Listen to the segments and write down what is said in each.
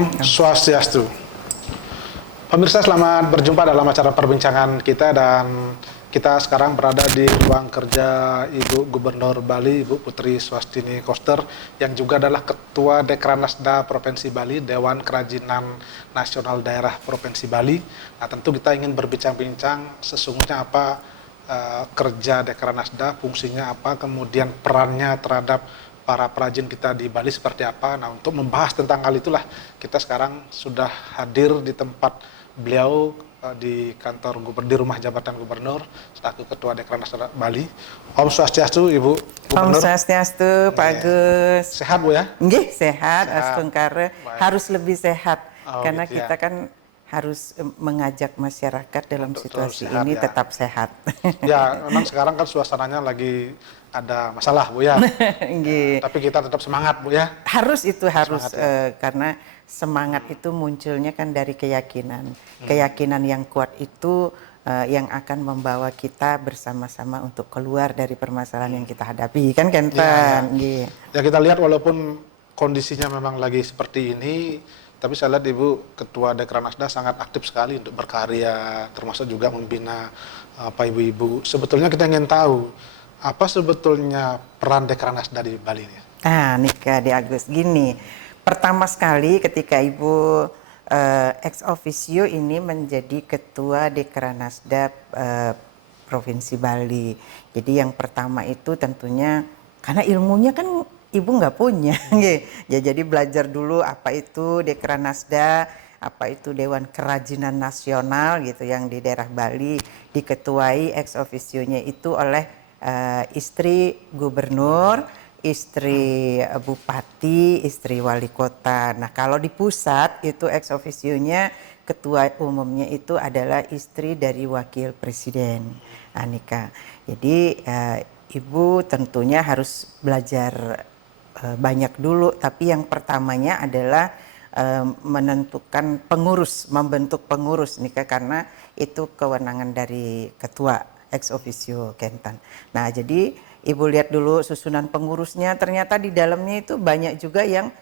Om Swastiastu. Pemirsa, selamat berjumpa dalam acara perbincangan kita, dan kita sekarang berada di ruang kerja Ibu Gubernur Bali, Ibu Putri Swastini Koster, yang juga adalah Ketua Dekranasda Provinsi Bali, Dewan Kerajinan Nasional Daerah Provinsi Bali. Nah, tentu kita ingin berbincang-bincang sesungguhnya apa kerja Dekranasda, fungsinya apa, kemudian perannya terhadap para perajin kita di Bali seperti apa. Nah, untuk membahas tentang hal itulah kita sekarang sudah hadir di tempat beliau di kantor di rumah jabatan gubernur selaku Ketua Dekranasda Bali. Om Swastiastu, Ibu Gubernur. Om Swastiastu, Pak Agus. Sehat, Bu, ya? Nggih, sehat. Astungkara harus lebih sehat karena gitu, kita kan harus mengajak masyarakat dalam untuk situasi sehat, ini ya. tetap sehat. Ya, memang sekarang kan suasananya lagi ada masalah, Bu, ya. Tapi kita tetap semangat, Bu, ya. Harus Semangat, ya. karena semangat itu munculnya kan dari keyakinan. Keyakinan yang kuat itu yang akan membawa kita bersama-sama untuk keluar dari permasalahan yang kita hadapi, kan Kenten? Ya, kita lihat walaupun kondisinya memang lagi seperti ini, tapi saya lihat Ibu Ketua Dekranasda sangat aktif sekali untuk berkarya, termasuk juga membina ibu-ibu. Sebetulnya kita ingin tahu apa sebetulnya peran Dekranasda di Bali ini? Nika di Agus gini. Pertama sekali ketika Ibu ex officio ini menjadi Ketua Dekranasda Provinsi Bali. Jadi yang pertama itu tentunya karena ilmunya kan Ibu nggak punya, ya jadi belajar dulu apa itu Dekranasda, apa itu Dewan Kerajinan Nasional gitu yang di daerah Bali, diketuai ex officio-nya itu oleh istri gubernur, istri bupati, istri wali kota. Nah, kalau di pusat itu ex officio-nya ketua umumnya itu adalah istri dari wakil presiden, Anika. Jadi Ibu tentunya harus belajar banyak dulu, tapi yang pertamanya adalah menentukan pengurus, membentuk pengurus Nika, karena itu kewenangan dari ketua ex officio Kenten. Nah, jadi Ibu lihat dulu susunan pengurusnya, ternyata di dalamnya itu banyak juga yang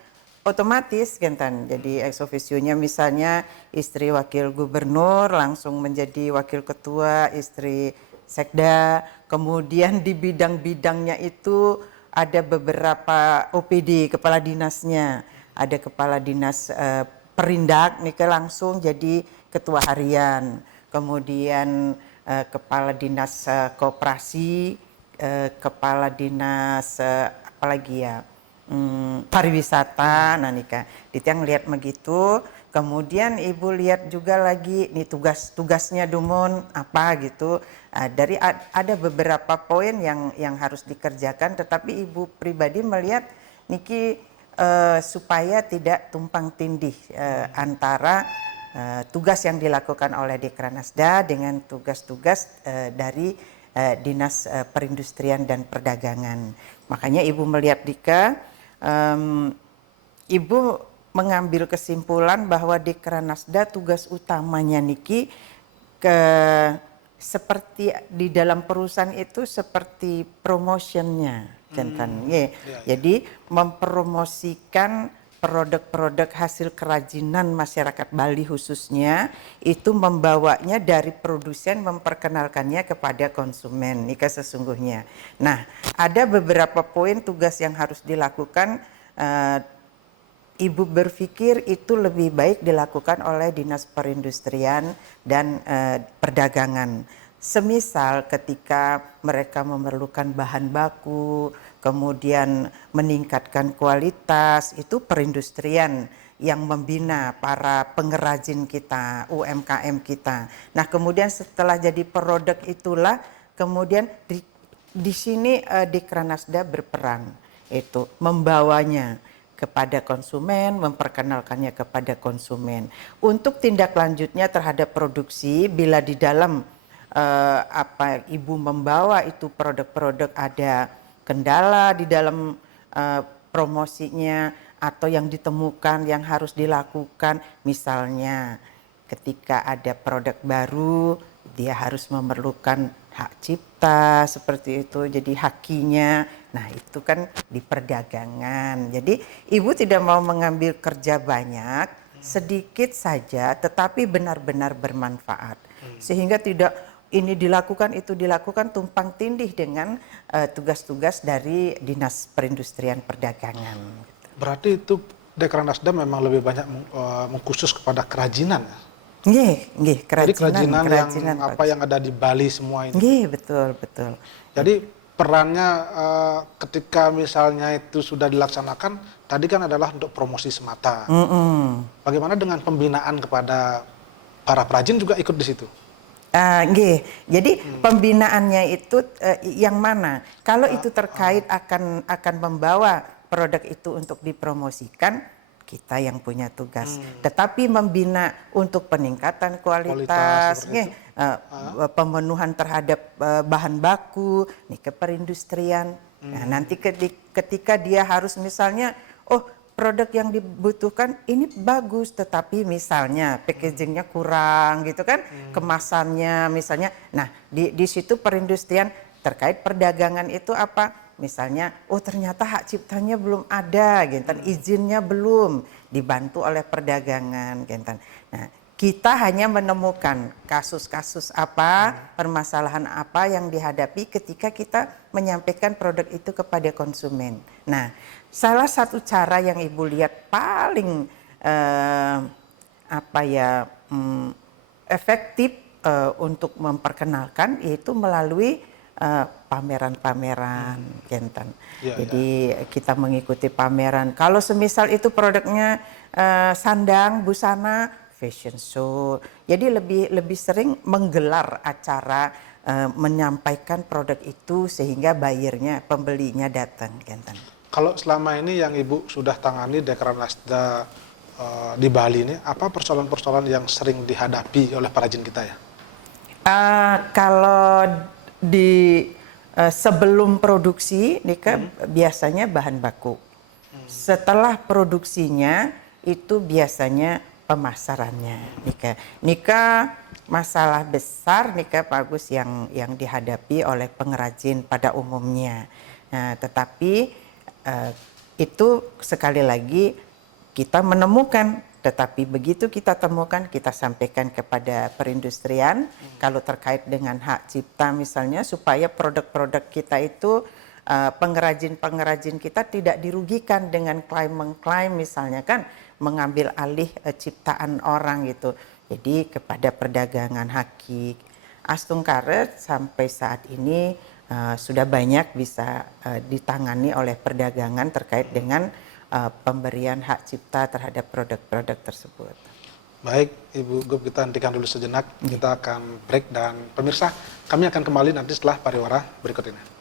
otomatis Kenten. Jadi ex officio-nya misalnya istri wakil gubernur langsung menjadi wakil ketua, istri sekda, kemudian di bidang-bidangnya itu ada beberapa OPD, kepala dinasnya, ada kepala dinas Perindak, Nika langsung jadi ketua harian, kemudian kepala dinas koperasi, kepala dinas apalagi ya, pariwisata, nah Nika, Dityang lihat begitu. Kemudian Ibu lihat juga lagi nih tugas-tugasnya Dumun apa gitu. Dari ada beberapa poin yang harus dikerjakan, tetapi Ibu pribadi melihat Niki supaya tidak tumpang tindih antara tugas yang dilakukan oleh Dekranasda dengan tugas-tugas dari Dinas Perindustrian dan Perdagangan. Makanya Ibu melihat Dika, Ibu mengambil kesimpulan bahwa Dekranasda tugas utamanya Niki seperti di dalam perusahaan itu seperti promotionnya, Jadi mempromosikan produk-produk hasil kerajinan masyarakat Bali khususnya, itu membawanya dari produsen memperkenalkannya kepada konsumen, Nika sesungguhnya. Nah, ada beberapa poin tugas yang harus dilakukan. Ibu berpikir itu lebih baik dilakukan oleh Dinas Perindustrian dan Perdagangan. Semisal ketika mereka memerlukan bahan baku, kemudian meningkatkan kualitas, itu perindustrian yang membina para pengrajin kita, UMKM kita. Nah, kemudian setelah jadi produk itulah, kemudian di sini Dekranasda berperan, itu membawanya kepada konsumen, memperkenalkannya kepada konsumen. Untuk tindak lanjutnya terhadap produksi, bila di dalam Ibu membawa itu produk-produk ada kendala di dalam promosinya atau yang ditemukan yang harus dilakukan, misalnya ketika ada produk baru dia harus memerlukan hak cipta seperti itu, jadi hakinya. Nah, itu kan di perdagangan. Jadi Ibu tidak mau mengambil kerja banyak, sedikit saja tetapi benar-benar bermanfaat. Sehingga tidak ini dilakukan, itu dilakukan tumpang tindih dengan tugas-tugas dari Dinas Perindustrian Perdagangan. Berarti itu Dekranasda memang lebih banyak mengkhusus kepada kerajinan. Nggih, Jadi kerajinan yang Pak apa yang ada di Bali semua ini. Nggih, betul. Jadi perannya ketika misalnya itu sudah dilaksanakan, tadi kan adalah untuk promosi semata. Bagaimana dengan pembinaan kepada para perajin juga ikut di situ? Nggih. Jadi pembinaannya itu yang mana? Kalau itu terkait akan membawa produk itu untuk dipromosikan, kita yang punya tugas. Tetapi membina untuk peningkatan kualitas pemenuhan terhadap bahan baku, nih ke perindustrian. Nah, nanti ketika dia harus misalnya, produk yang dibutuhkan ini bagus, tetapi misalnya packagingnya kurang gitu kan, kemasannya misalnya. Nah, di situ perindustrian terkait perdagangan itu apa? Misalnya, ternyata hak ciptanya belum ada, gitu, izinnya belum, dibantu oleh perdagangan, gitu. Nah, kita hanya menemukan kasus-kasus apa, permasalahan apa yang dihadapi ketika kita menyampaikan produk itu kepada konsumen. Nah, salah satu cara yang Ibu lihat paling efektif untuk memperkenalkan yaitu melalui pameran-pameran, Genten. Jadi kita mengikuti pameran. Kalau semisal itu produknya sandang, busana, fashion show. Jadi lebih sering menggelar acara menyampaikan produk itu sehingga buyernya, pembelinya datang, Genten. Kalau selama ini yang Ibu sudah tangani Dekranasda di Bali ini, apa persoalan-persoalan yang sering dihadapi oleh perajin kita ya? Kalau di sebelum produksi, Nika, biasanya bahan baku. Setelah produksinya itu biasanya pemasarannya, Nika masalah besar, Pak Agus, yang dihadapi oleh pengrajin pada umumnya. Nah, tetapi itu sekali lagi kita menemukan. Tetapi begitu kita temukan, kita sampaikan kepada perindustrian kalau terkait dengan hak cipta misalnya, supaya produk-produk kita itu pengrajin-pengrajin kita tidak dirugikan dengan mengklaim misalnya kan, mengambil alih ciptaan orang gitu. Jadi kepada perdagangan hakik. Astung Karet sampai saat ini sudah banyak bisa ditangani oleh perdagangan terkait dengan pemberian hak cipta terhadap produk-produk tersebut. Baik, Ibu Gub, kita hentikan dulu sejenak. Kita akan break dan pemirsa, kami akan kembali nanti setelah pariwara berikut ini.